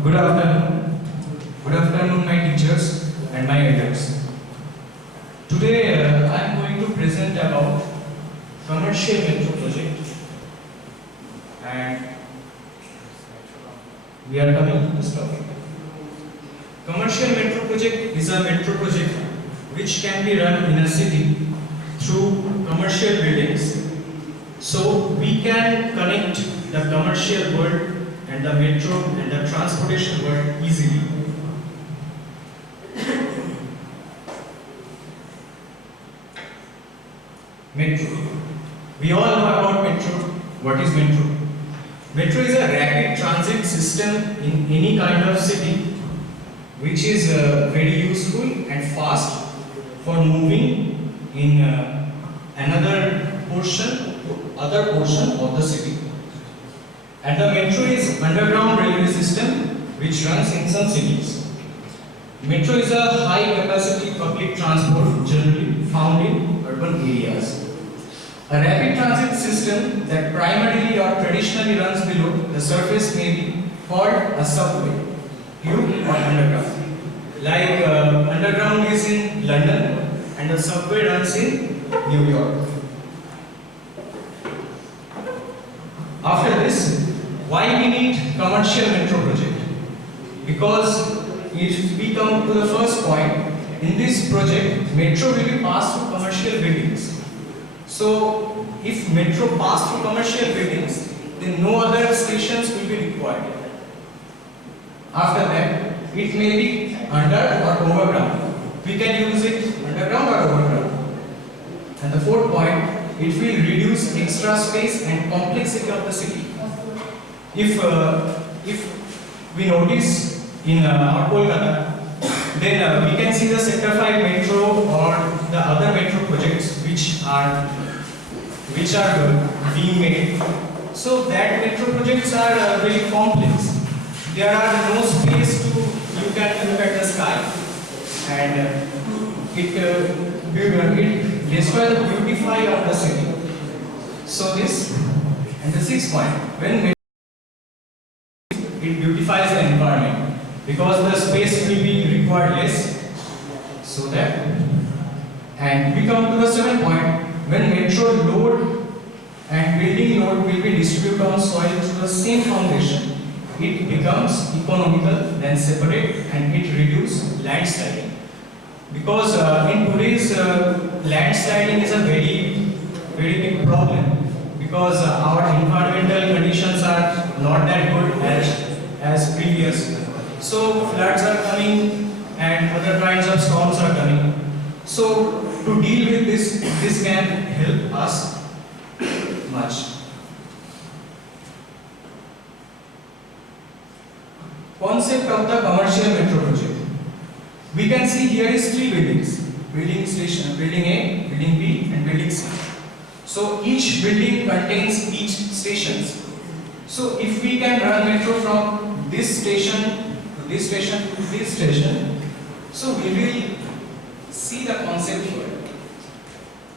Good afternoon. Good afternoon, my teachers and my elders. Today, I am going to present about commercial metro project, and we are coming to this topic. Commercial metro project is a metro project which can be run in a city through commercial buildings. So we can connect the commercial world and the metro and the transportation world easily. Metro. We all know about metro. What is metro? Metro is a rapid transit system in any kind of city which is very useful and fast for moving in other portion of the city. And the metro is underground railway system which runs in some cities. Metro is a high capacity public transport generally found in urban areas. A rapid transit system that primarily or traditionally runs below the surface may be called a subway, tube or underground. Like underground is in London and the subway runs in New York. After this, why we need commercial metro project? Because if we come to the first point, in this project, metro will be passed through commercial buildings. So, if metro pass through commercial buildings, then no other stations will be required. After that, it may be under or overground. We can use it underground or overground. And the fourth point, it will reduce extra space and complexity of the city. If we notice in our Kolkata, then we can see the Sector 5 metro or the other metro projects which are being made. So that metro projects are very complex. There are no space to look at the sky, and it destroys the beautify of the city. So this and the sixth point, when it beautifies the environment because the space will be required less. So that, and we come to the seventh point, when metro load and building load will be distributed on soil through the same foundation, it becomes economical than separate and it reduces landsliding. Because in today's landsliding is a very big problem because our environmental conditions are not that good as previous. So floods are coming and other kinds of storms are coming. So to deal with this can help us much. Concept of the commercial metro project. We can see here is three buildings. Building station, building A, building B and building C. So each building contains each stations. So if we can run metro from this station to this station to this station, so we will see the concept here.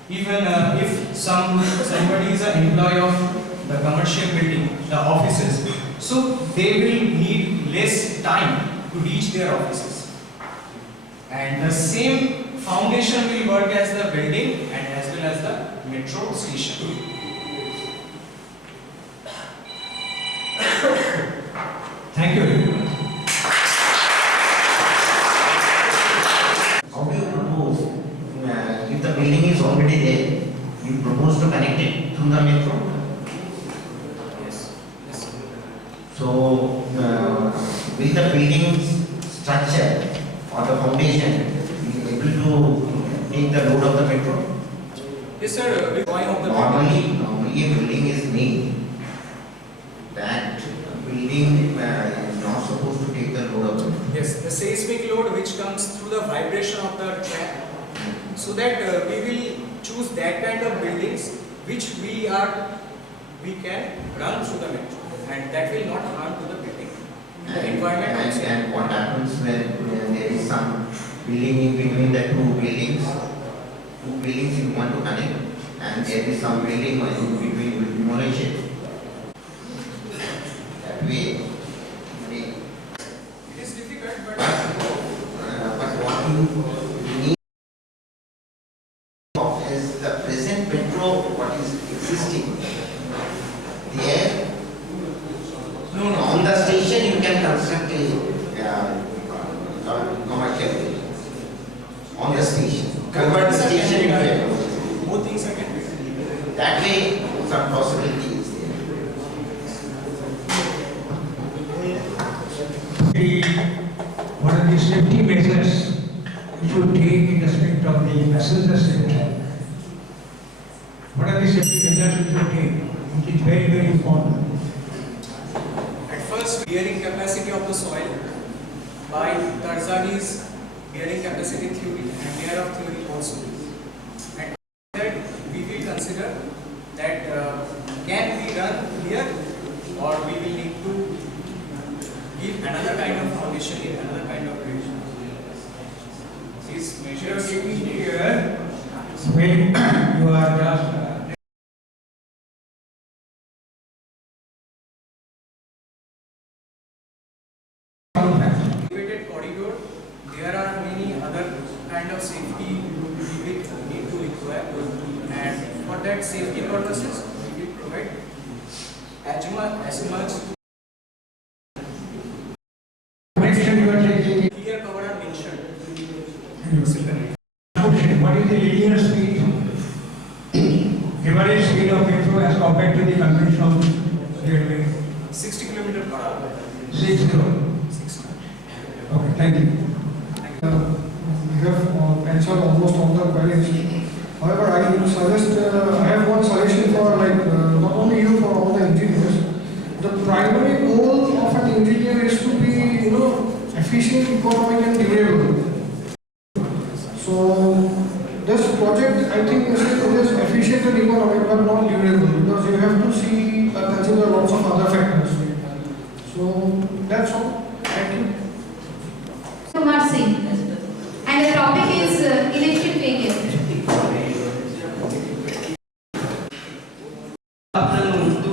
Even if somebody is an employee of the commercial building, the offices, so they will need less time to reach their offices. And the same foundation will work as the building and as well as the metro station. Thank you everyone. How do you propose, if the building is already there, you propose to connect it through the metro? Yes. So, will the building's structure or the foundation be able to take the load of the metro? Yes, sir. With point of the Normally a building is made. That building is not supposed to take the load of the metro. Yes, the seismic load which comes through the vibration of the track, so that we will choose that kind of buildings which we can run through the metro, and that will not harm to the building. The environment also. And what happens when there is some building in between the two buildings you want to connect, and there is some building in between with demolition. That way, No, no. On the station you can construct a commercial building. On the station. Convert the station into a commercial. Both things are can be. That way some possibility is there. What are the safety measures you should take in respect of the passenger safety? What are the safety measures you should take? It is very, very important. At first, bearing capacity of the soil by Tarzani's bearing capacity theory and layer of theory also. And that we will consider that can be done here or we will need to give another kind of foundation in another kind of way. These measures Here, when you are just elevated corridor, there are many other kind of safety we will need to require, and for that safety purposes we will provide as much mention you are taking clear cover are mentioned. what is the linear speed, average speed of metro as compared to the conventional railway? 60 km per hour. 60. 60. Okay, thank you. We have answered almost all the queries. However, I would suggest, I have one suggestion for not only you, for all the engineers. The primary goal of an engineer is to be, efficient, economic and durable. So, this project, I think, it is efficient and economic but not durable, because you have to see, consider lots of other factors. So, that's all. Thank you. Kumar Singh, and the topic is electric vehicle. Afternoon to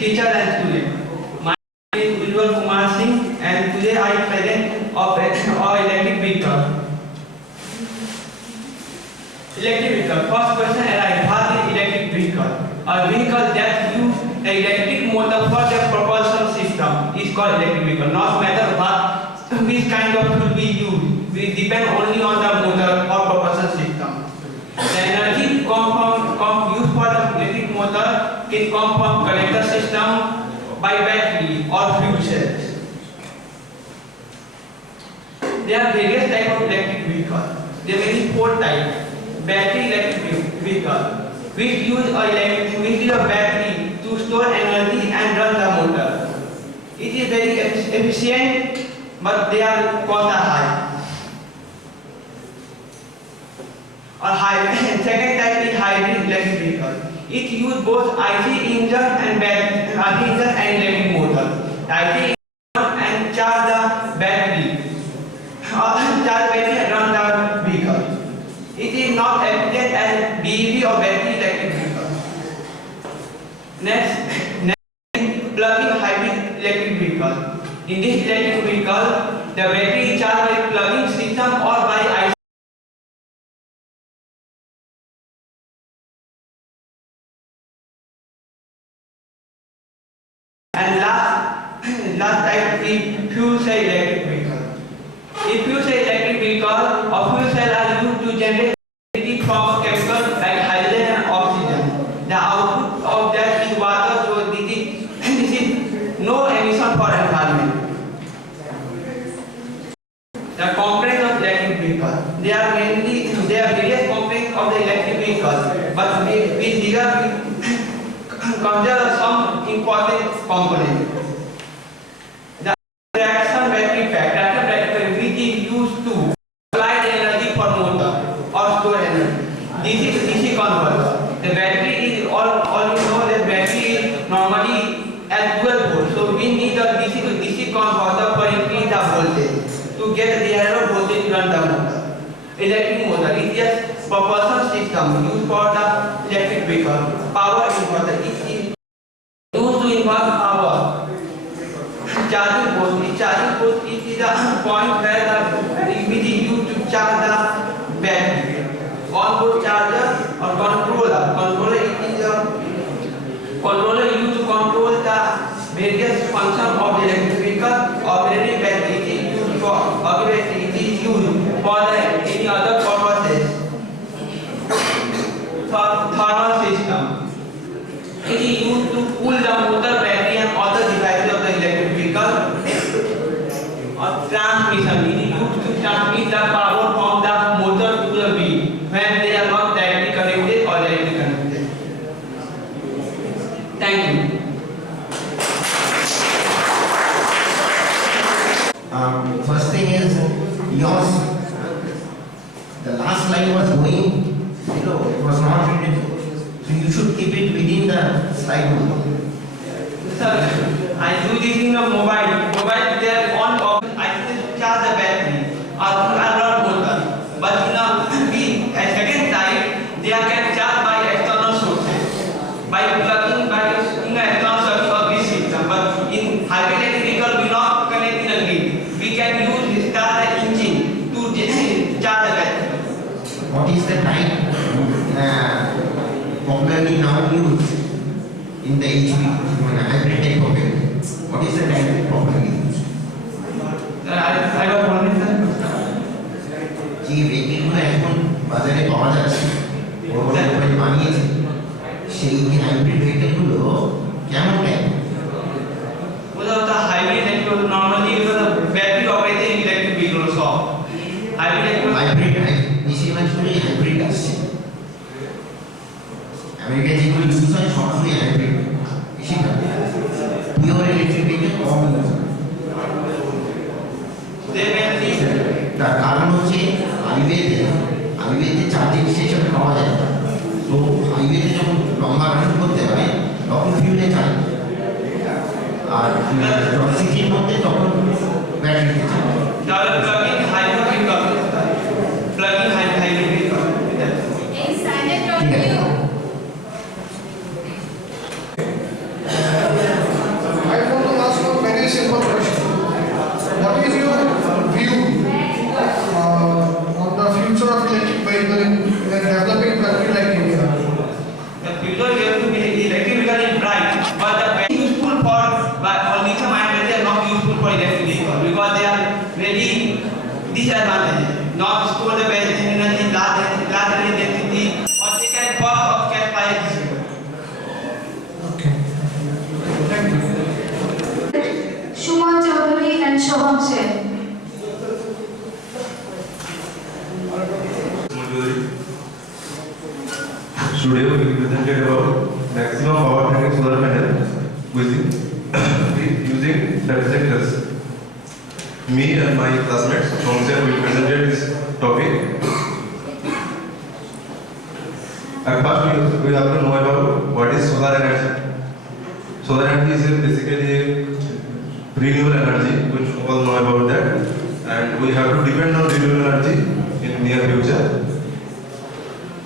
teacher and student. My name is Ujjwal Kumar Singh and today I present of electric vehicle. Electric vehicle. First question arises, what is electric vehicle? A vehicle that uses an electric motor for the propulsion system is called electric vehicle. Not matter which kind of fuel we use, we depend only on the motor or propulsion system. The energy used for the electric motor can come from collector system by battery or fuel cells. There are various types of electric vehicles. There are many 4 types. Battery electric vehicle, which use a battery to store energy and run the motor. It is very efficient, but their costs are high. Second type is hybrid electric vehicle. It uses both IC engine and electric motor. The IC engine and charge the battery. Charge battery and run the vehicle. It is not efficient as BEV or battery electric vehicle. Next plug-in hybrid electric vehicle. In this electric vehicle, the battery is charged by plug-in system or by IC. And last type is fuel cell electric vehicle. In fuel cell electric vehicle, a fuel cell are used to generate electricity from chemicals like hydrogen and oxygen. The output of that is water, so this is no emission for environment. The components of electric vehicle. There are various components of the electric vehicle, but we consider some important components. The traction battery pack, which is used to supply the energy for motor or store energy. This is DC converter. The battery is all you know that battery is normally at 12 volts. So we need a DC to DC converter for increase the voltage to get the higher voltage to run the motor. Electric motor is just propulsion system used for the electric vehicle. Power inverter is used to invert power. Charging post. The charging post is the point where the EV is used to charge the battery. On-board charger or controller. Controller is a controller used to control the various functions function of the electric vehicle, ordinary battery is used for any other purposes. Thermal system. It is used to cool the motor, battery and other devices of the electric vehicle. Or transmission. It is used to transmit the power from the motor to the wheel when they are not directly connected or directly connected. Thank you. First thing is yours. The last line was going below. It was not written. So you should keep it within the slide rule. Sir, I do this in a mobile. Mobile, they are on off. I just charge the battery or not motor. But in a second type, they are can charge by external sources. By plugging in an external circuit of this system. But in hybrid electric vehicle, we not connect in a grid. We can use start the engine to charge the battery. What is the type popularly now used in the HV hybrid type of vehicle? What is the type popularly used? I got one minute. যে ভেহিকেলগুলো এখন বাজারে পাওয়া যাচ্ছে বড় বড় company বানিয়েছে সেই hybrid ভেহিকেলগুলো কেমন type? Without the hybrid electric, normally it was a battery operated electric vehicle so hybrid electric hybrid বেশিরভাগগুলো হাইব্রিড আসছে। আমেরিকায় যেগুলো ইউজ হয় সবগুলোই হাইব্রিড বেশিরভাগ। পিওর ইলেকট্রিক ভেহিকেল কম ইউজ হয়। they mainly তার কারণ হচ্ছে হাইওয়েতে চার্জিং স্টেশন পাওয়া যায় না। তো হাইওয়েতে যখন লম্বা রান করতে হয় তখন ফিউলে চার্জ আর সিটির মধ্যে তখন ব্যাটারিতে charge. develop plug-in hybrid vehicle. Plug-in hybrid vehicle. Is silent on you? I want to ask one very simple question. What is your view on the future of electric vehicle in a developing country like India? The future electric vehicle is bright, but the very useful for lithium ion batteries are not useful for electric vehicle because they are very disadvantages. Not store the battery energy, large density, or they can cost of catch fire. Okay. Thank you. Shuman Chaudhary and Shobham Sen. Today we presented about maximum power tracking solar panel using 30 sectors. Me and my classmates from there we presented this topic. At first we have to know about what is solar energy. Solar energy is basically renewable energy, which we all know about that, and we have to depend on renewable energy in near future.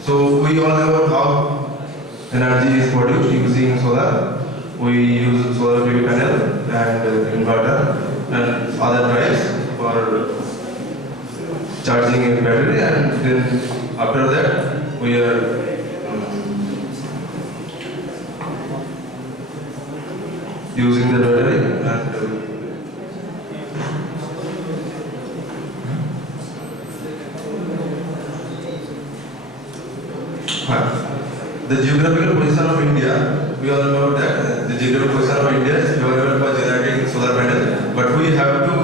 So we all know about how energy is produced using solar. We use solar PV panel and inverter and other drives for charging a battery, and then after that we are using the battery and the geographical position of India, we all know that the geographical position of India is favorable for generating solar panel, but we have to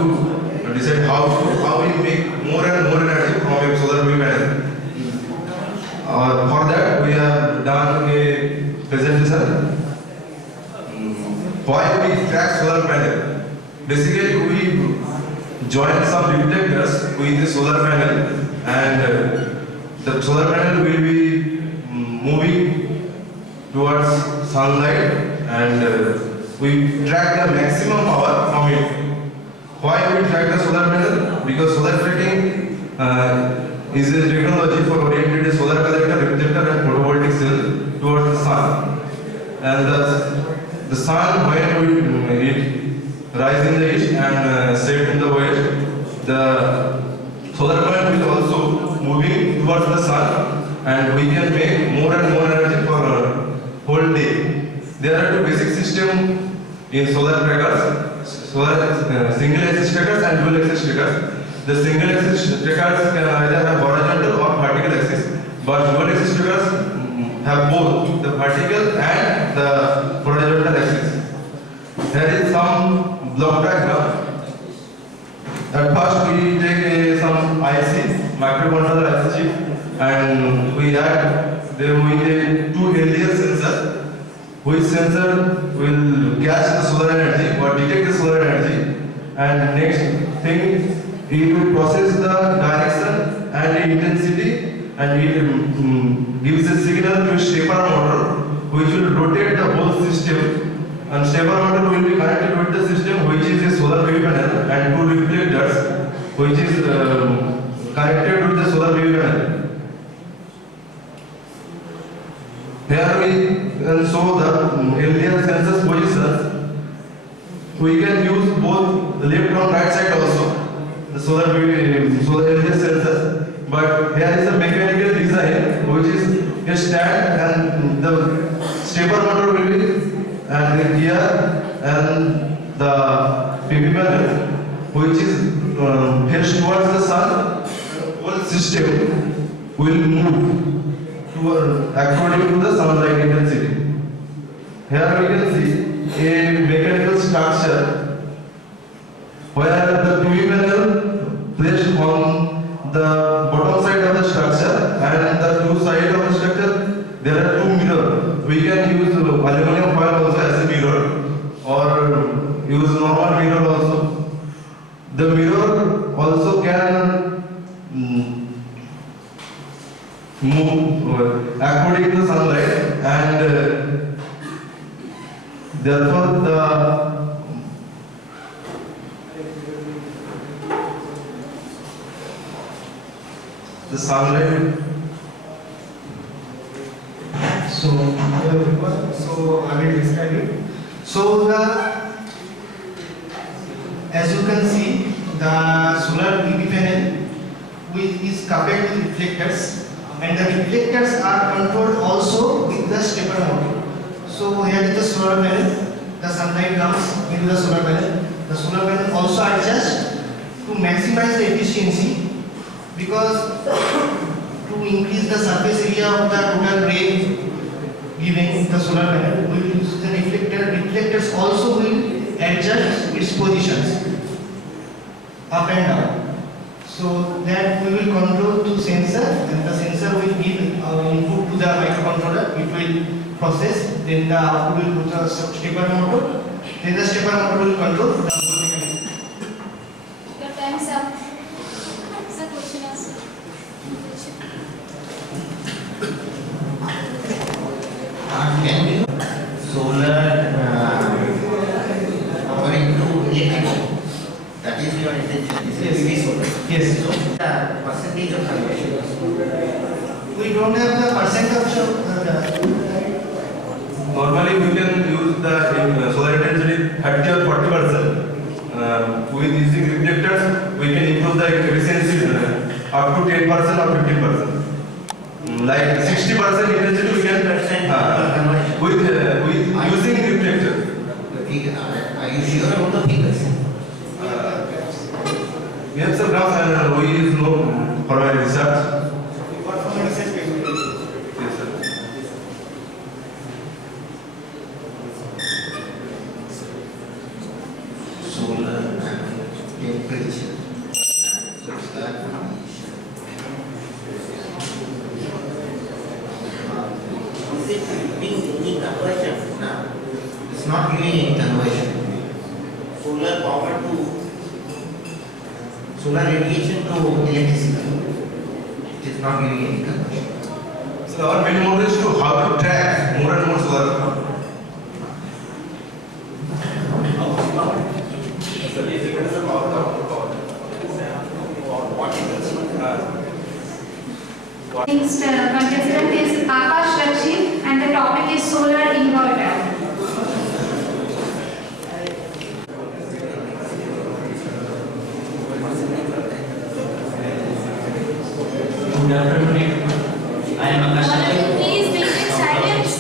decide how we make more and more energy from a solar PV panel. For that we have done a presentation. Why we track solar panel? Basically we join some detectors with the solar panel, and the solar panel will be moving towards sunlight, and we track the maximum power from it. Why we track the solar panel? Because solar tracking is a technology for orienting a solar collector, reflector and photovoltaic cell towards the sun. And the sun, when it rises in the east and sets in the west, the solar panel will also moving towards the sun, and we can make more and more energy for whole day. There are two basic systems in solar trackers. single axis stackers and dual axis stackers. The single axis stackers can either have horizontal or vertical axis, but dual axis stackers have both the vertical and the horizontal axis. There is some block diagram. At first we take some IC, microcontroller IC chip, and we add them with a 2 LDS sensor, which sensor will catch the solar energy or detect the solar energy, and next thing it will process the direction and the intensity, and it gives a signal to a stepper motor which will rotate the whole system, and stepper motor will be connected with the system which is a solar PV panel and 2 reflectors which is connected with the solar PV panel. Here we can show the LDR sensors positions. We can use both the left and right side also, the solar LDR sensors. But here is a mechanical design which is a stand, and the stepper motor will be and here, and the PV panel which is faced towards the sun, whole system will move according to the sunlight intensity. Here we can see a mechanical structure where the PV panel placed on the bottom side of the structure, and the two sides of the structure there are 2 mirrors. We can use aluminum foil also as a mirror, or use normal mirror also. The mirror also can move according to the sunlight, and therefore the sunlight. So I will describe it. So as you can see, the solar PV panel which is coupled with reflectors, and the reflectors are controlled also with the stepper motor. So here is the solar panel, the sunlight comes into the solar panel. The solar panel also adjusts to maximize the efficiency, because to increase the surface area of the total ray given the solar panel, we will use the reflector. Reflectors also will adjust its positions up and down, so that we will control to sensor, and the sensor will give our input to the microcontroller. It will process, then the output will go to the stepper motor, then the stepper motor will control the whole mechanism. Your time is up. Sir, question answer. Can you solar according to electric? That is your intention. This is PV solar. Yes. So the percentage of conversion. We don't have the percentage of Normally we can use the solar intensity 30 or 40%. With using reflectors, we can improve the efficiency up to 10% or 15%. Like 60% intensity we can with using reflector. Are you sure about the figures? We have some graphs and we use no for our research. what from the research paper. Yes, sir. Solar temperature. Is it giving any conversion? No. It's not giving any conversion. Solar power to solar radiation to electricity. It is not giving any conversion. So our main model is to how to track more and more solar. Next contestant is Akash Rakshi, and the topic is solar inverter. Good afternoon. I am Akash Rakshi, Please maintain silence.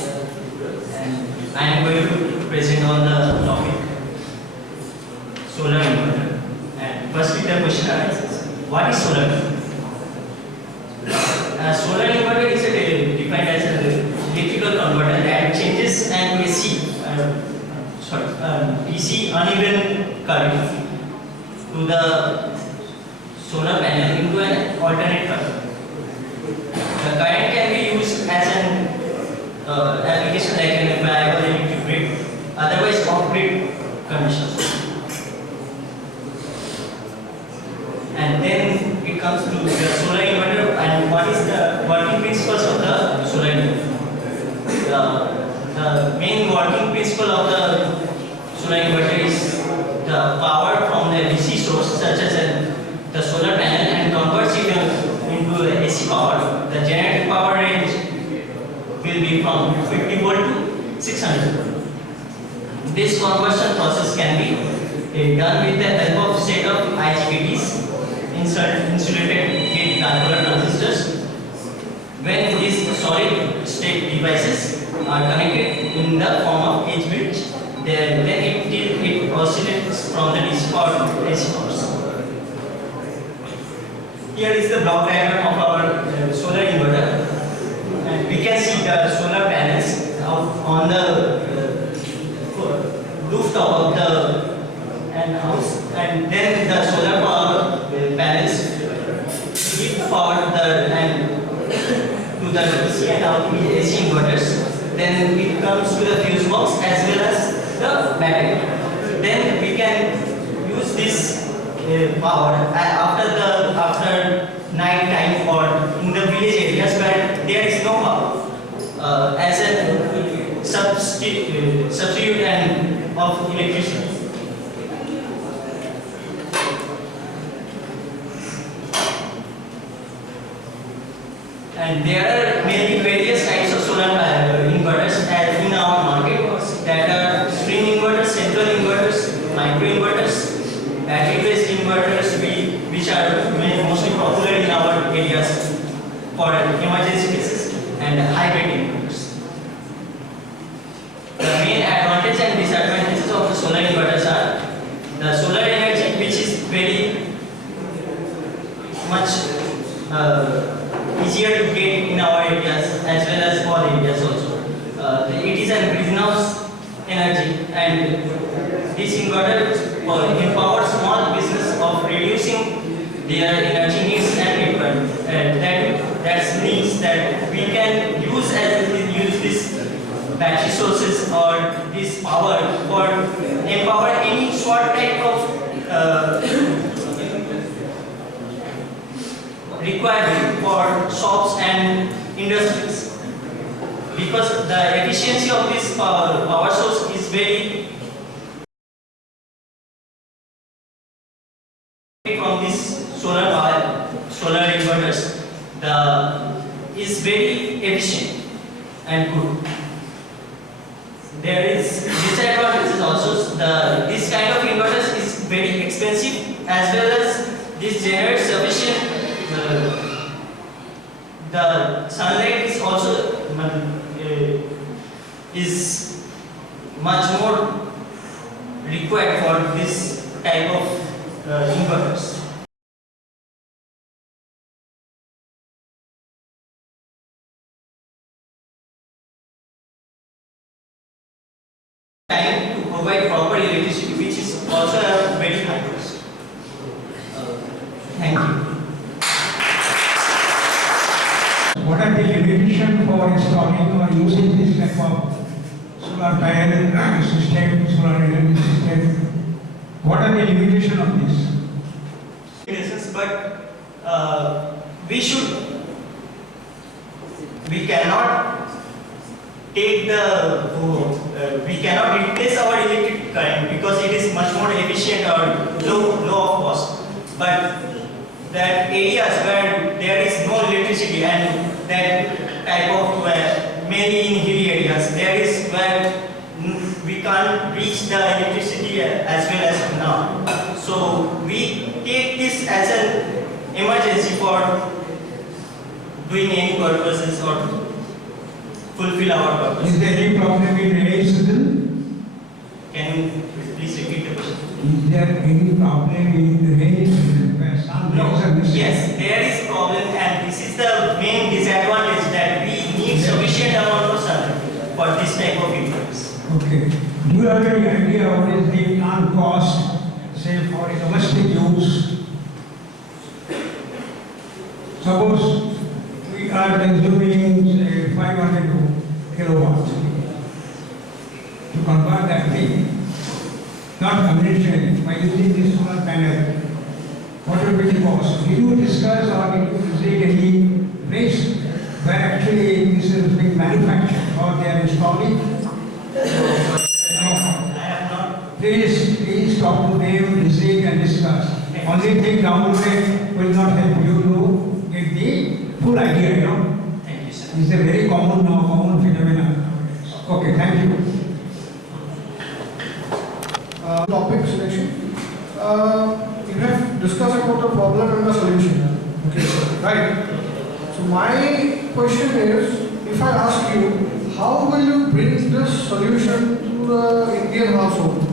and I am going to present on the topic solar inverter. And firstly, the question arises: what is solar inverter? Solar inverter is defined as an electrical converter that changes an DC uneven current to the solar panel into an alternate current. The current can be used as an application like an variable electric grid, otherwise off-grid conditions. And then it comes to the solar inverter and what is the working principles of the solar inverter. The main working principle of the solar inverter is the power from the DC source such as the solar panel and converts it into AC power. The generated power range will be from 50 volt to 600 volt. This conversion process can be done with the help of set of IGBTs, insulated gate bipolar transistors. When these solid state devices are connected in the form of H bridge, then it oscillates from the DC power to AC power. Here is the block diagram of our solar inverter, and we can see the solar panels on the rooftop of the house, and then the solar power panels give power to the DC and out to the AC inverters. Then it comes to the fuse box as well as the battery. Then we can use this power after night time or in the village areas where there is no power as a substitute and of electricity. And there are many various types of solar inverters as in our market that are string inverters, central inverters, micro inverters, battery-based inverters, which are mostly popular in our areas for emergency cases, and hybrid inverters. The main advantage and disadvantages of the solar inverters are the solar energy, which is very much easier to get in our areas as well as all areas also. It is a greenhouse energy, and this inverter empowers small business of reducing their energy needs and requirements. That means that we can use this battery sources or this power for empower any sort type of requirement for shops and industries, because the efficiency of this power source is very from this solar inverters is very efficient and good. There is disadvantages also. This kind of inverters is very expensive as well as this generates sufficient. The sunlight is also is much more required for this type of inverters. Time to provide proper electricity, which is also a very high cost. Thank you. What are the limitations for installing or using this type of solar panel system, solar energy system? What are the limitations of this? But we cannot take we cannot replace our electric current because it is much more efficient or low of cost. But that areas where there is no electricity and that type of mainly in hilly areas, there is where we can't reach the electricity as well as now. So we take this as an emergency for doing any purposes or fulfill our purpose. Is there any problem in rainy season? Can you please repeat the question? Is there any problem in the range where some No, things are missing? yes, there is problem, and this is the main disadvantage that we need sufficient amount of sun for this type of inputs. Okay. Do you have any idea what is the plant cost, say for a domestic use? Suppose we are consuming say 500 kilowatts. To convert that thing, not conventionally, by using this solar panel, what will be the cost? Did you discuss or did you visit any place where actually this is being manufactured or they are installing? I have not. Please talk to them, visit and discuss. Only thing downloaded will not help you to get the full idea, Thank you, sir. It's a very common phenomenon. Okay, thank you. Topic selection. You have discussed about the problem and the solution. Okay, right? So my question is, if I ask you, how will you bring this solution to the Indian household?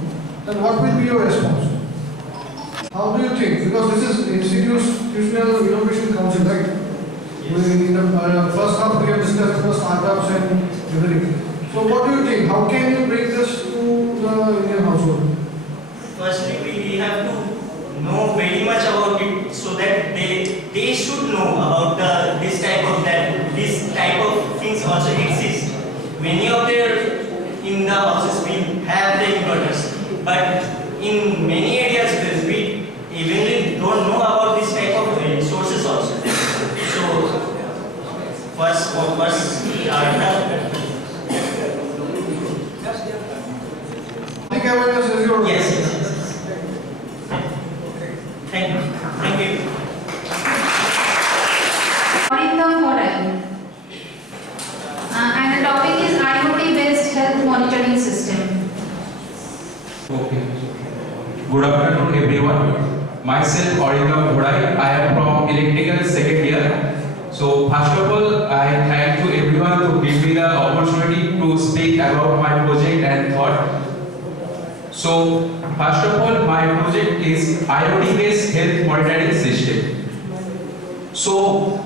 Then what will be your response? How do you think? Because this is Institutional Innovation Council, right? In the first half we have discussed the startups and everything. So what do you think? How can you bring this to the Indian household? Firstly, we have to know very much about it so that they should know about this type of things also exist. Many of their in the houses we have the inverters, but in many areas we even don't know about this type of sources also. So first Public awareness is your yes. Thank you. Thank you. Arindam Morai. And the topic is IoT-based health monitoring system. Okay. Good afternoon, everyone. Myself, Arindam Morai. I am from electrical second year. So, first of all, I thank to everyone to give me the opportunity to speak about my project and thought. So, first of all, my project is IoT-based health monitoring system. So,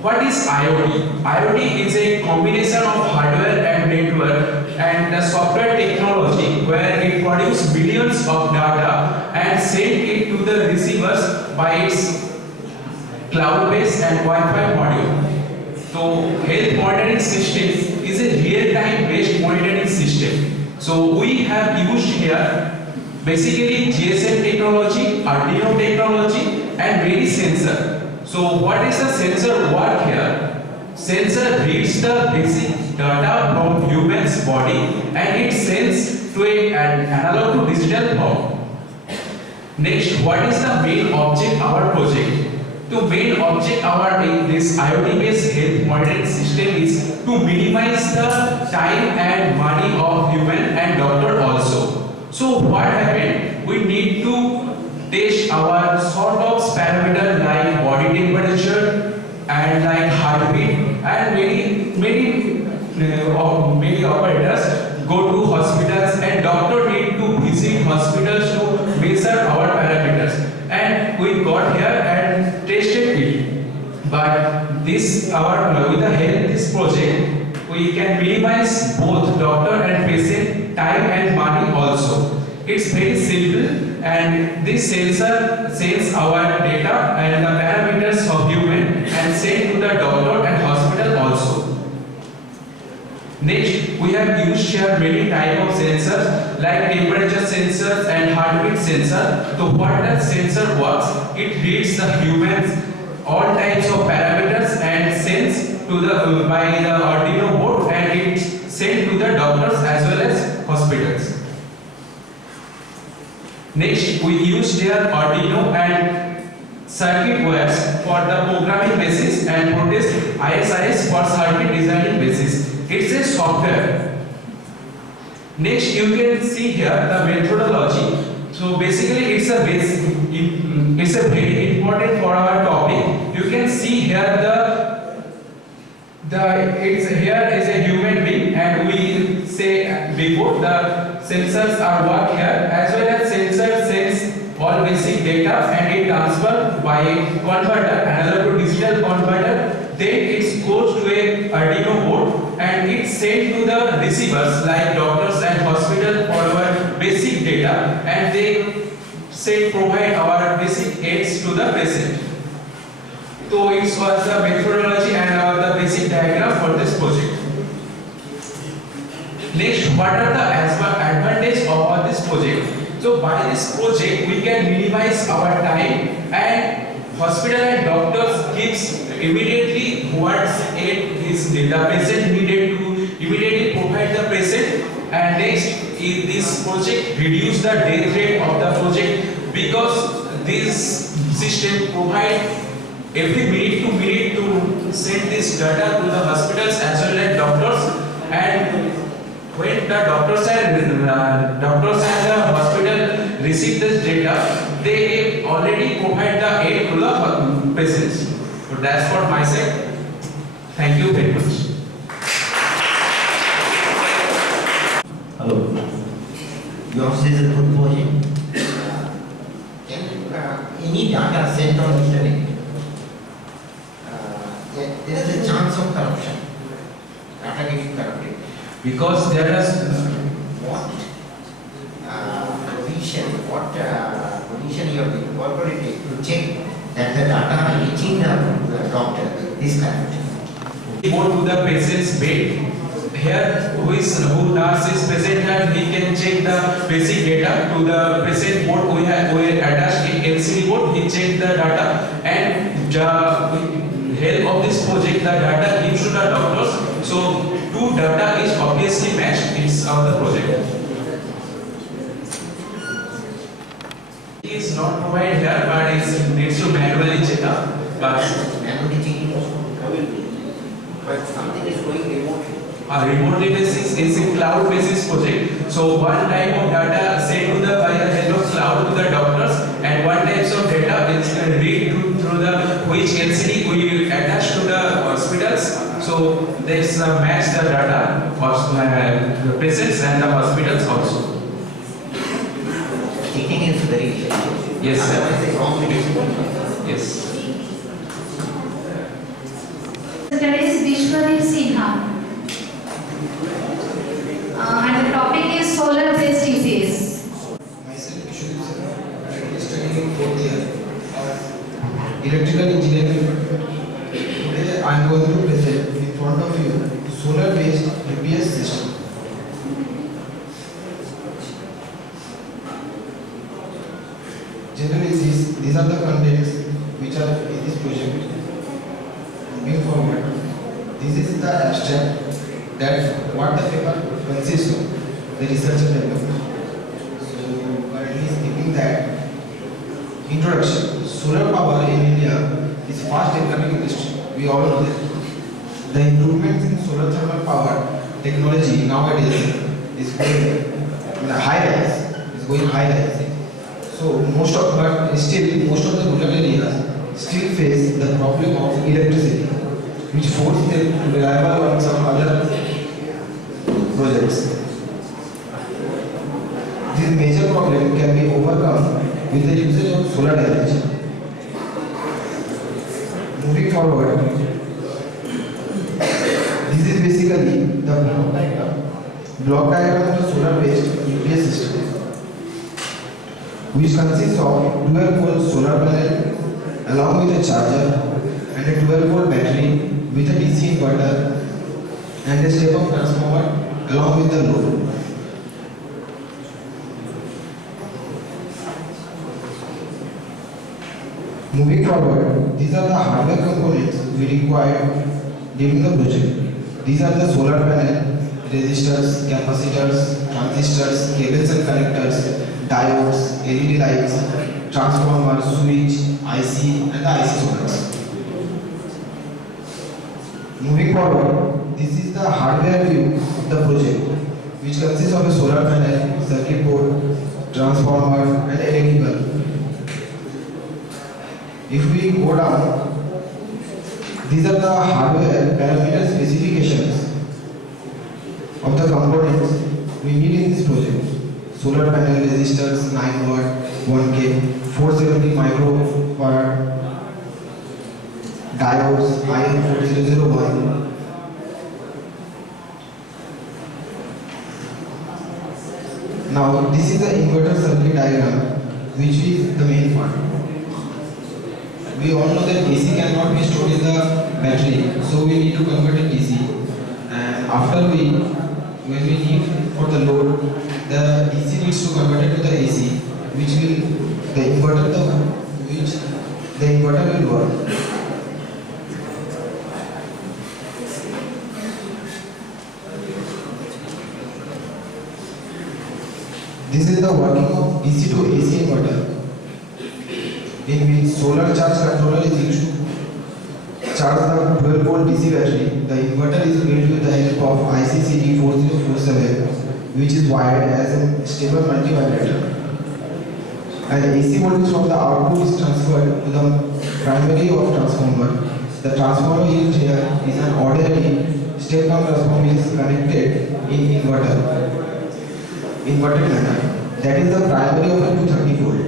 what is IoT? IoT is a combination of hardware and network and the software technology where it produces millions of data and send it to the receivers by its cloud-based and Wi-Fi module. So, health monitoring system is a real-time based monitoring system. So we have used here basically GSM technology, Arduino technology and many sensor. So what is the sensor work here? Sensor reads the basic data from human's body and it sends to an analog to digital form. Next, what is the main object of our project? The main object of this IoT-based health monitoring system is to minimize the time and money of human and doctor also. So what happened? We need to test our sort of parameter like body temperature and like heartbeat and many operators go to hospitals and doctor need to visit hospitals to measure our parameters. And we got here and tested it. But this with the help this project, we can minimize both doctor and patient time and money also. It's very simple and this sensor sends our data and the parameters of human and send to the doctor and hospital also. Next, we have used here many type of sensors like temperature sensors and heartbeat sensor. So what the sensor works? It reads the humans all types of parameters and sends to the by the Arduino board and it sent to the doctors as well as hospitals. Next, we used here Arduino and circuit wires for the programming basis and Protes ISIS for circuit designing basis. It's a software. Next, you can see here the methodology. So basically, it's a very important for our topic. You can see here here is a human being, and we say before the sensors are work here as well as sensors say basic data and it transferred by converter, analog to digital converter. Then it goes to a Arduino board and it's sent to the receivers like doctors and hospitals for our basic data, and they provide our basic aids to the patient. So it was the methodology and the basic diagram for this project. Next, what are the advantages of this project? So by this project, we can minimize our time, and hospital and doctors gives immediately what aid is the patient needed to immediately provide the patient. And next, this project reduce the death rate of the project because this system provide every minute to minute to send this data to the hospitals as well as doctors. And when the doctors and the hospital receive this data, they already provide the aid to the patients. So that's for my side. Thank you very much. Hello. Yours is a good project. Any data sent on internet, there is a chance of corruption. Data getting corrupted. Because there is What position you have incorporated to check that the data reaching the doctor is correct? go to the patient's bed. Here, who nurse is present and he can check the basic data to the patient board. We attached in LCD board. He check the data, and with help of this project, the data gives to the doctors. So two data is obviously matched. It's the project. It is not provided here, but it needs to manually check up. But Manually checking but something is going remotely. remotely basis is a cloud basis project. So one type of data sent to the by the help of cloud to the doctors, and one types of data is read through the which LCD we attach to the hospitals. So there's match the data of the patients and the hospitals also. Checking is very effective. Yes, sir. Otherwise, the wrong medicine. Yes. That is Vishwadeep Sinha. And the topic is solar based UPS. Myself, Vishwadeep Sinha, I am studying in 4th year of electrical engineering. Today I am going to present in front of you solar based UPS system. Generally, these are the contents which are in this project. Moving forward, this is the abstract that what the paper consists of, the research paper. So currently speaking that introduction, solar power in India is fast developing industry. We all know that. The improvements in solar thermal power technology nowadays is going high rise, is going high rise. So most of the rural areas still face the problem of electricity, which force them to rely on some other projects. This major problem can be overcome with the usage of solar energy. Moving forward, this is basically the block diagram of the solar-based UPS system, which consists of 12-volt solar panel along with a charger and a 12-volt battery with a DC inverter and a step-up transformer along with the load. Moving forward, these are the hardware components we require during the project. These are the solar panel, resistors, capacitors, transistors, cables and connectors, diodes, LED lights, transformer, switch, IC and the IC sockets. Moving forward, this is the hardware view of the project, which consists of a solar panel, circuit board, transformer and LED bulb. If we go down, these are the hardware parameter specifications of the components we need in this project. Solar panel resistors 9 watt, 1K, 470 microfarad diodes IM4001. Now this is the inverter circuit diagram, which is the main part. We all know that AC cannot be stored in the battery, so we need to convert it DC. And after when we need for the load, the DC needs to convert it to the AC, which the inverter will work. This is the working of DC to AC inverter, in which solar charge controller is used to charge the 12 volt DC battery. The inverter is built with the help of ICCD 4047, which is wired as a stable multivibrator. And the AC voltage from the output is transferred to the primary of transformer. The transformer used here is an ordinary step-down transformer which is connected in inverted manner. That is the primary of 230 volt.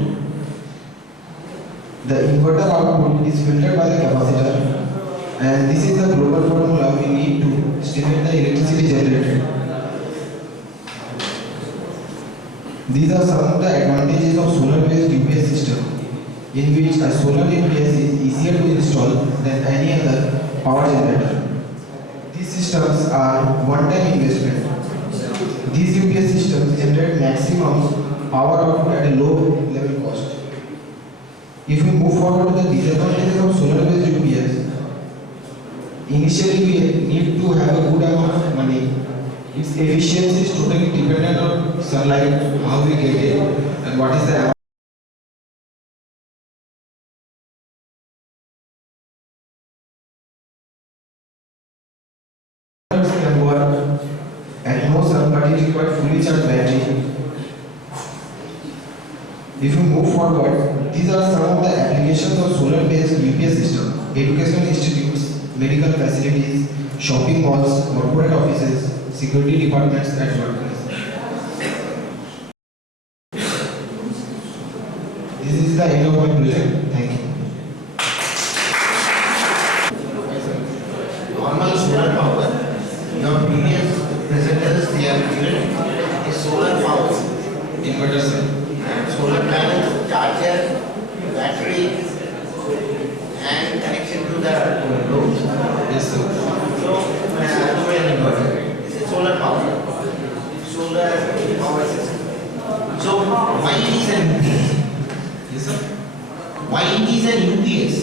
The inverter output is filtered by the capacitor, and this is the global formula we need to stimulate the electricity generated. These are some of the advantages of solar-based UPS system, in which a solar UPS is easier to install than any other power generator. These systems are one-time investment. These UPS systems generate maximum power output at a low level cost. If we move forward to the disadvantages of solar-based UPS, initially we need to have a good amount of money. Its efficiency is totally dependent on sunlight, how we get it, and what is the amount. Can work at no sun, but it requires fully charged battery. If we move forward, these are some of the applications of solar-based UPS system: educational institutes, medical facilities, shopping malls, corporate offices, security departments, and workplaces. This is the end of my project. Thank you. Normal solar power, your previous presenters, they have given a solar power, Inverter cell. solar panel, charger, battery, and connection to the load. Yes, sir. So, through an inverter. This is solar power, solar power system. So, why it is an UPS? Yes, sir. Why it is an UPS?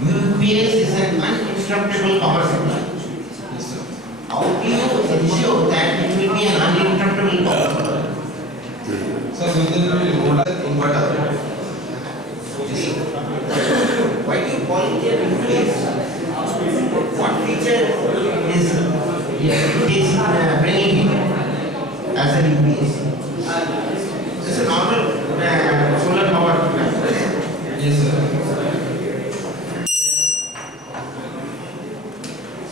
UPS is an uninterruptible power supply. Yes, sir. How do you ensure that it will be an uninterruptible power supply? So, similarly, inverter. Why do you call it an UPS? What feature is bringing in as an UPS? This is a normal solar power plant. Yes, sir.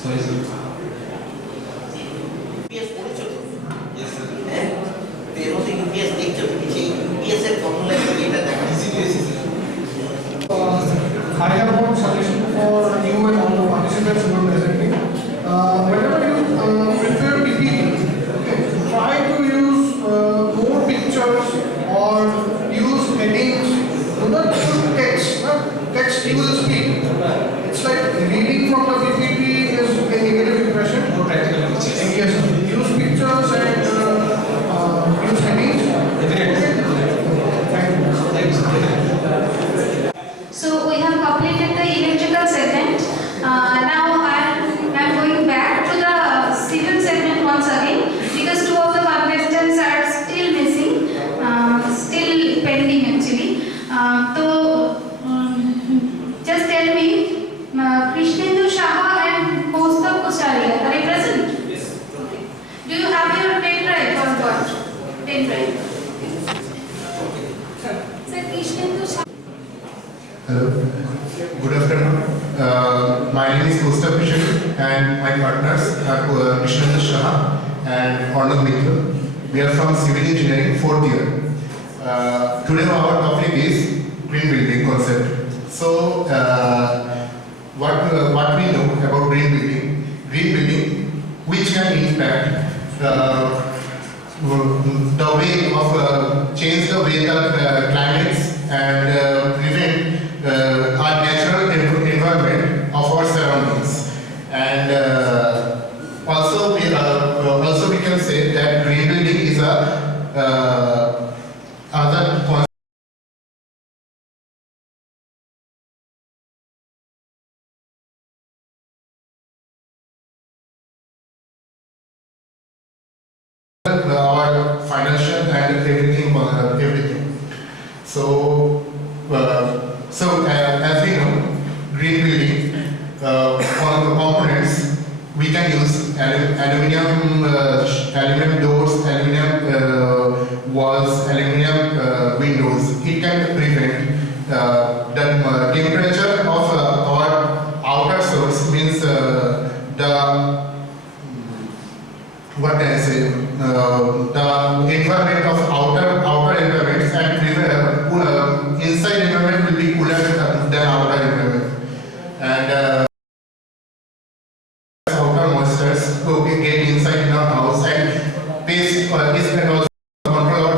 Sorry, sir. UPS পড়েছো? Yes, sir. হ্যাঁ? তো এর মধ্যে UPS দেখছো কি? সেই UPS এর formula কি এটা দেখা? Easy to AC, sir. I have one suggestion for you and all the participants who are presenting. Whenever you prepare PPT, okay, try to use more pictures or use headings. Do not put text. Text you will speak. It's like reading from the PPT is a negative impression. More practical features. Yes, use pictures and use headings. Definitely. Okay? Thank you. Thank you, sir. So we have completed the electrical segment. Now I'm going back to the civil segment once again because two of the contestants are still missing, still pending actually. So just tell me, Krishnendu Shaha and Kaustubh Kucharia, are they present? Yes. Do you have your pen drive or what? Pen drive. Sir, Krishnendu Shaha. Hello, good afternoon. My name is Kaustubh Kucharia and my partners are Krishnendu Shaha and Arnav Mitra. We are from Civil Engineering, 4th year. Today our topic is green building concept. So what we know about green building, which can impact the way of change the way the climates and prevent our natural environment of our surroundings. And also we can say that green building is a other concept our financial and everything. So as we know, green building components, we can use aluminum doors, aluminum walls, aluminum windows. It can prevent the temperature of our outer source, means what can I say? The environment of outer environments and inside environment will be cooler than outer environment. And outer moistures to get inside in our house, and paste can also control our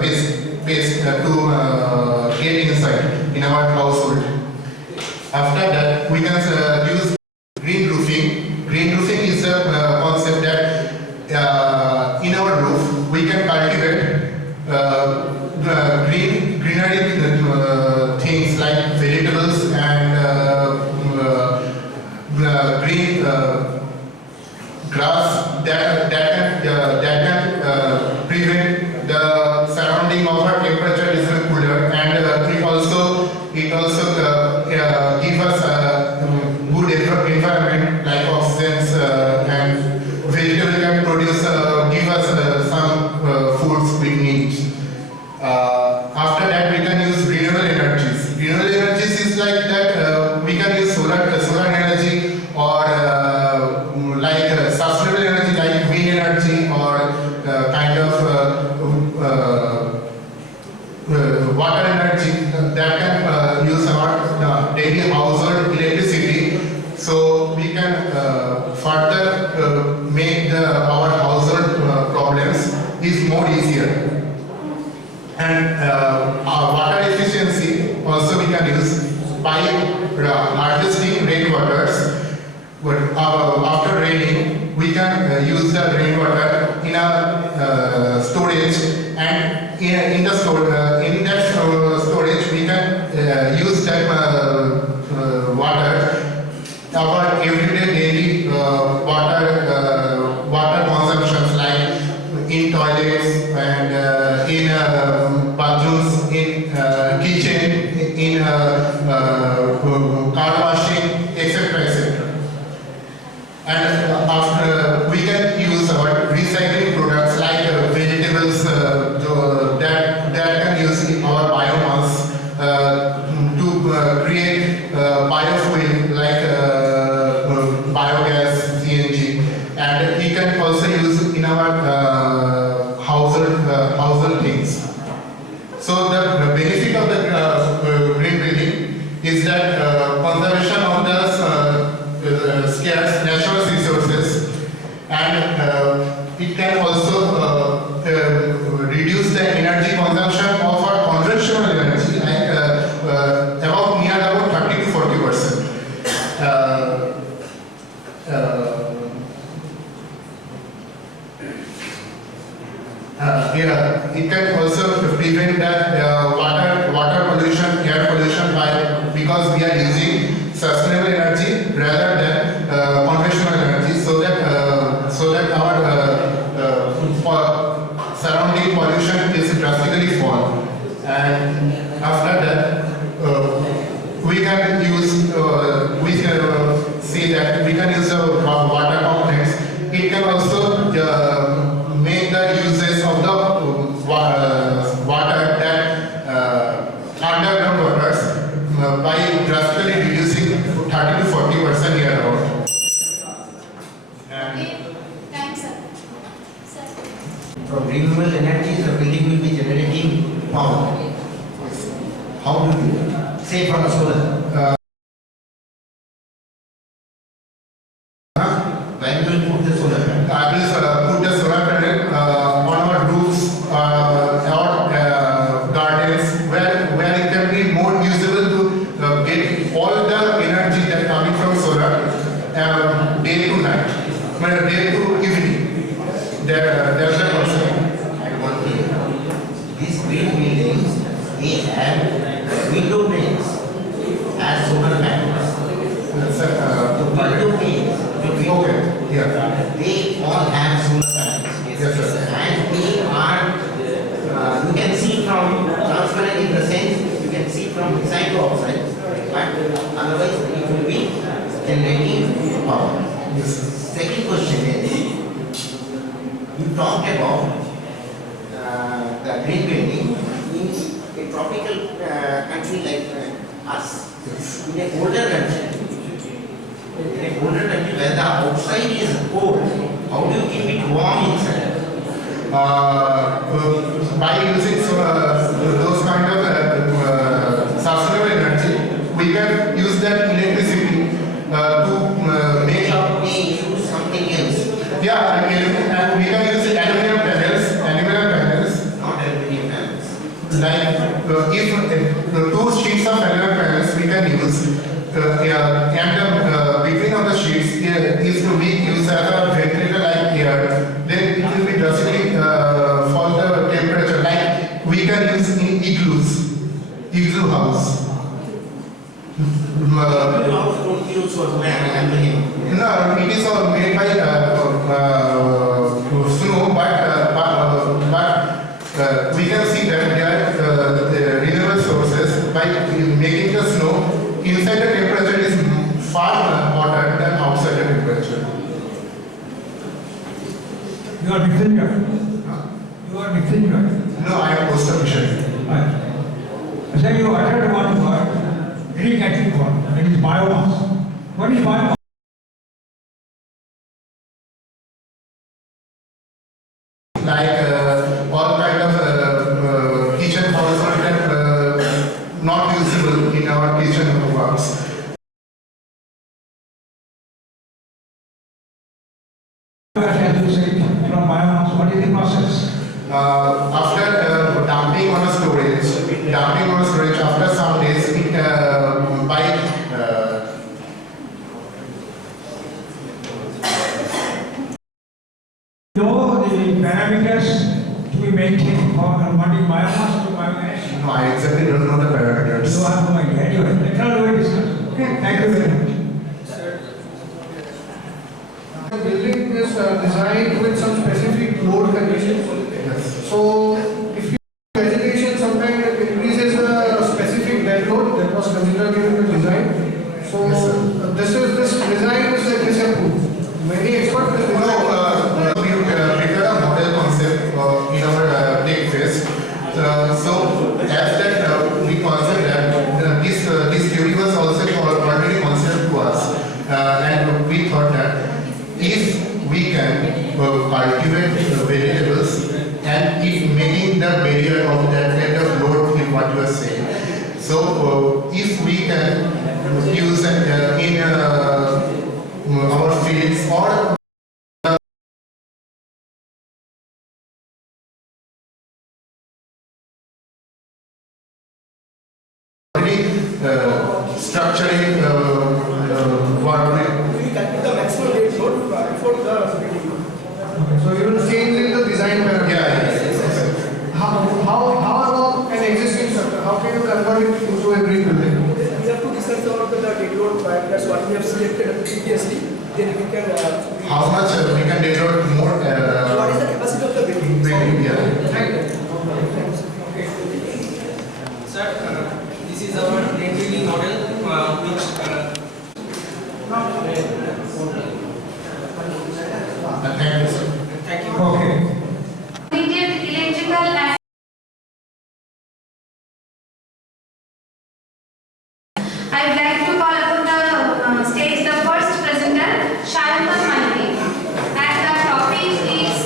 paste to get inside in our household. After that, we can use green roofing. Green roofing is a concept that in our roof we can cultivate greenery things like vegetables and green grass that can prevent the surrounding of our temperature is cooler, and it also gives us a good environment like oxygen, and vegetable can produce give us some foods we need. After that, we can use renewable energies. Renewable energies is like that we can use solar energy, or like sustainable energy like wind energy, or kind of water energy that can use our daily household electricity. So we can further make our household problems is more easier. And our water efficiency also we can use by harvesting rainwaters. But after raining, we can use the rainwater in a storage, and in that storage we can use that water our everyday daily water consumptions, like in toilets and in bathrooms, in kitchen, in car washing, etc., etc. And after we can use our recycling products like vegetables that can use our biomass to create biofuel like biogas, CNG, and we can also use in our household things. So the benefit of the green building is that conservation of the scarce natural resources, and it can also reduce the energy consumption of our conventional energy, like about 30 to 40%. It can also prevent that water pollution, air pollution because we are using sustainable energy rather than conventional energy, so that our surrounding pollution is drastically fall. And after that, we can use see that we can use water components. It can also make the uses of the water that underground waters by drastically reducing 30 to 40% year round. From renewable energies, the building will be generating How do you do it? Say from a solar. When will you put the solar panel? I will put the solar panel on our roofs or gardens where it can be more usable to get all the energy that coming from solar day to night, day to evening. There's the concept. And one thing, these green buildings, they have window panes as solar panels. Window panes. Okay, yeah. They all have solar panels. Yes, sir. And they are, you can see from transparent in the sense, you can see from inside to outside, but otherwise it will be generating power. Yes, sir. Second question is, you talked about the green building in a tropical country like us. Yes. In a colder country, where the outside is cold, how do you keep it warm inside? By using those kind of sustainable energy, we can use that electricity to make up. We use something else, Yeah, and we can use aluminum panels, not aluminum panels. like if two sheets of aluminum panels we can use, and between of the sheets, if we use as a ventilator like here, then it will be drastically for the temperature, like we can use in igloo house. House don't use aluminum. No, it is all made by snow, but we can see that there are the renewable sources. By making the snow, inside the temperature is far hotter than outside the temperature. You are mixing right? You are mixing right? No, I am post-efficient. Right. So you uttered one word, very catchy word, that is biomass. What is biomass? Like all kind of kitchen household that not usable in our kitchen works. As you said, from biomass, what is the process? After dumping on a storage, after some days, it Know the parameters to be maintained for converting biomass to biogas. no, I exactly don't know the parameters. So I have no idea. Anyway, let's not do it discuss. Okay, thank you very much. The building is designed with some specific load conditions. Yes. So if you vegetation sometimes it increases a specific dead load that was considered in the design. So this design is like disapproved. Many experts will We prepare a model concept in our tech phase. So as that we consider that this theory was also already considered to us, and we thought that if we can cultivate vegetables and if making the barrier of that kind of load in what you are saying. So if we can use in our fields or structuring what we calculate the maximum dead load before the building. So you will change in the design parameters. yeah. How about an existing structure? How can you convert it into a green building? We have to discuss about the dead load parameters what we have selected previously. Then we can. How much we can develop more What is the capacity of the building? building, yeah. Thank you. Sir, this is our green building model, which Thank you, sir. thank you. Okay. We did electrical and I would like to call upon the stage the first presenter, Shayantan Malvi. And the topic is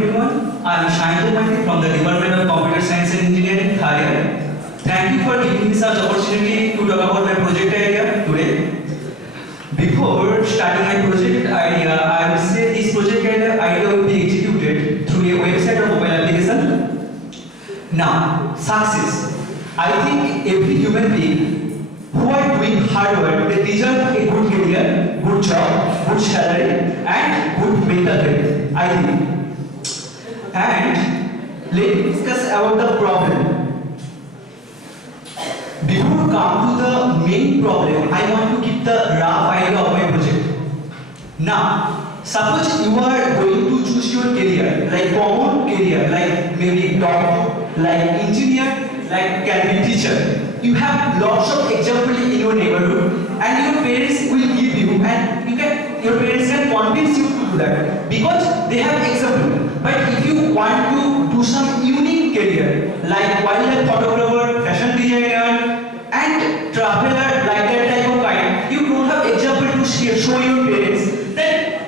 everyone. I am Shayan Mani from the Department of Computer Science and Engineering, third year. Thank you for giving me such opportunity to talk about my project idea today. Before starting my project idea, I will say this project idea will be executed through a website or mobile application. Now, success. I think every human being who are doing hard work, they deserve a good career, good job, good salary, and good mental health, I think. And let's discuss about the problem. Before we come to the main problem, I want to give the rough idea of my project. Now, suppose you are going to choose your career, like common career, like maybe doctor, like engineer, like can be teacher. You have lots of examples in your neighborhood, and your parents will give you, and your parents can convince you to do that because they have example. But if you want to do some unique career, like wildlife photographer, fashion designer, and traveler, like that type of kind, you don't have example to show your parents. Then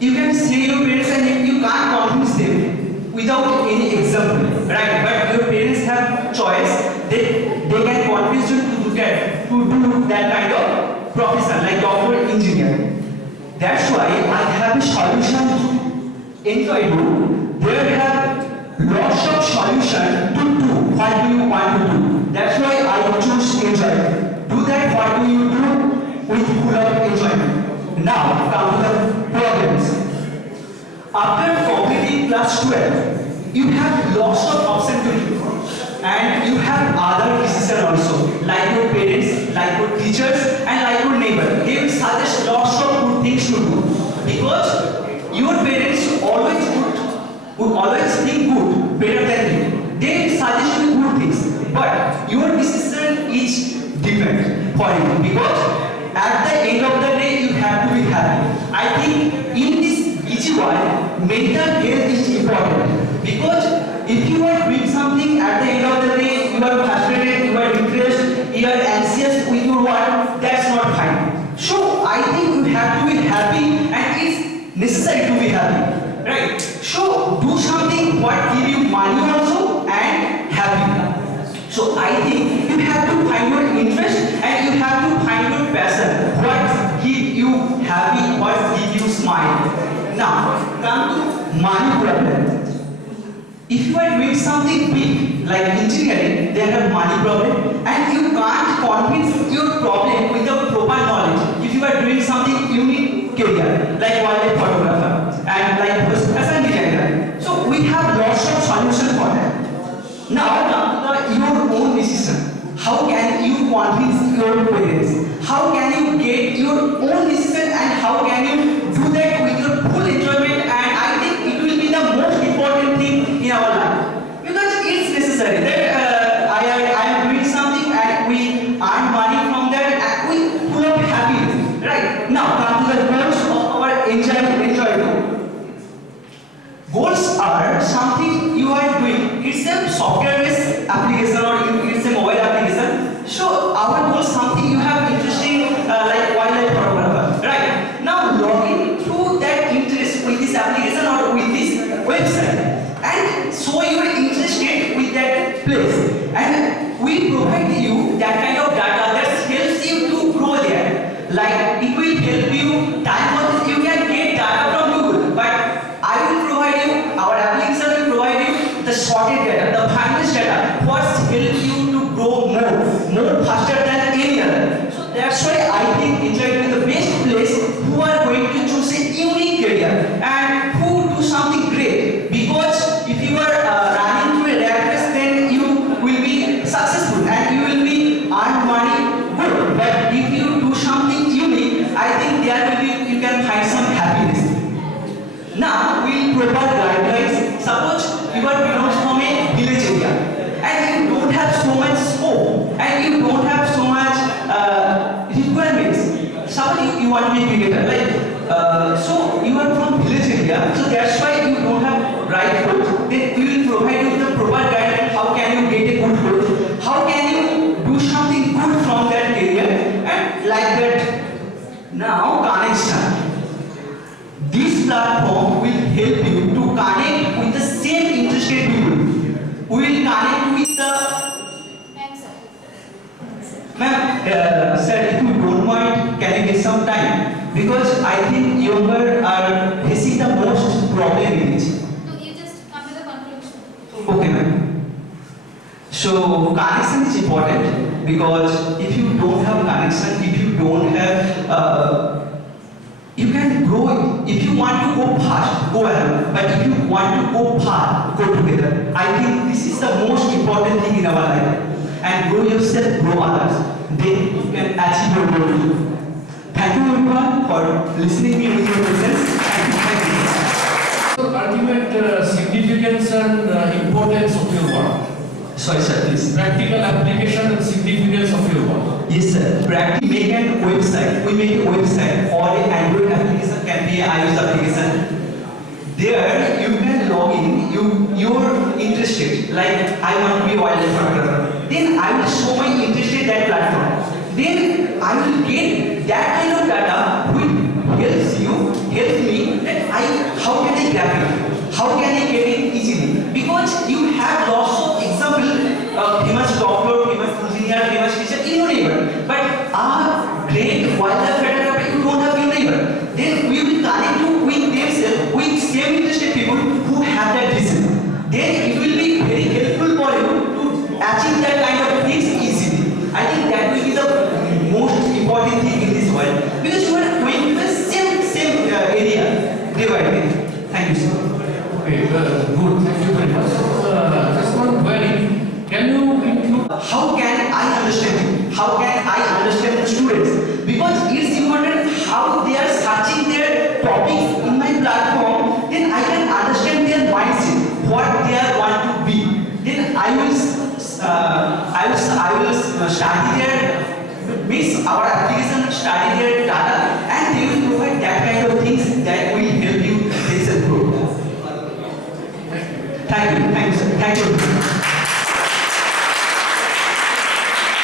you can say your parents, and you can't convince them without any example, right? But your parents have choice. They can convince you to do that kind of profession, like doctor, engineer. That's why I have a solution to enjoy do. There have lots of solutions to do what do you want to do. That's why I choose enjoy. Do that what do you do with full of enjoyment. Now come to the problems. After completing class 12, you have lots of options to do. And you have other decisions also, like your parents, like your teachers, and like your neighbor. They will suggest lots of good things to do. Because your parents would always think good, better than you. They will suggest you good things. But your decision is different for you. Because at the end of the day, you have to be happy. I think in this busy world, mental health is important. Because if you are doing something at the end of the day, you are frustrated, you are depressed, you are anxious with your work, that's not fine. So I think you have to be happy, and it's necessary to be happy, right? So do something what give you money also and happy. So I think you have to find your interest and you have to find your passion. What give you happy, what give you smile. Now come to money problem. If you are doing something big like engineering, they have money problem, and you can't convince your problem with the proper knowledge. If you are doing something unique career like wildlife photographer and like fashion designer, so we have lots of solutions for that. Now come to your own decision. How can you convince your parents? How can you get your own decision, and how can you do that with your full enjoyment? And I think it will be the most important thing in our life, because it's necessary that I am doing something and we earn money from that and we full of happiness, right? Now come to the goals of our enjoy. Goals are something you are doing. It's a software-based application or it's a mobile application. So our goal is something you have interesting like wildlife photographer, right? Now log in through that interest with this application or with this website, and so you are interested with that place, and we provide you that kind of data that helps you to grow there. Like it will help you time on you can get data from Google, but I will provide you, our application will provide you the sorted data, the finest data, what help you to grow more faster than any other. So that's why I think Enjoy is the best place who are going to choose a unique career and who do something great. Because if you are running through a rat race, then you will be successful and you will be earn money good. But if you do something unique, I think there will be you can find some happiness. Now we provide guidelines. Suppose you are belongs from a village area and you don't have so much scope and you don't have so much requirements. Suppose you want to be cricketer, like so you are from village area, so that's why you don't have right coach. Then we will provide you the proper guideline. How can you get a good coach? How can you do something good from that area and like that. Now connection. This platform will help the Thanks, sir. ma'am, sir, if you don't mind, can you get some time? Because I think younger are facing the most problem in it. No, you just come to the conclusion. Okay, ma'am. So connection is important because if you don't have connection, if you don't have, you can grow. If you want to go fast, go alone. But if you want to go far, go together. I think this is the most important thing in our life. And grow yourself, grow others. Then you can achieve your goal. Thank you everyone for listening me with your presence. Thank you. Ultimate significance and importance of your work. Sorry, sir, please. Practical application and significance of your work. Yes, sir. Practice make a website. We make a website or an Android application can be an iOS application. There you can log in. You're interested. Like I want to be a wildlife photographer. Then I will show my interest in that platform. Then I will get that kind of data which helps me that how can I grab it? How can I get it easily? Because you have lots of example, famous doctor, famous engineer, famous teacher in your neighbor. But our great wildlife photographer, you don't have your neighbor. Then we will connect you with themselves, with same interested people who have that vision. Then it will be very helpful for you to achieve that kind of things easily. I think that will be the most important thing in this world. Because you are going to the same area day by day. Thank you, sir. Okay, good. Thank you very much. Just one query. Can you include? How can I understand you? How can I understand the students? Because it's important how they are searching their topics in my platform. Then I can understand their mindset, what they are want to be. Then I will study their means our application study their data and they will provide that kind of things that will help you themselves grow. Thank you, sir. Thank you.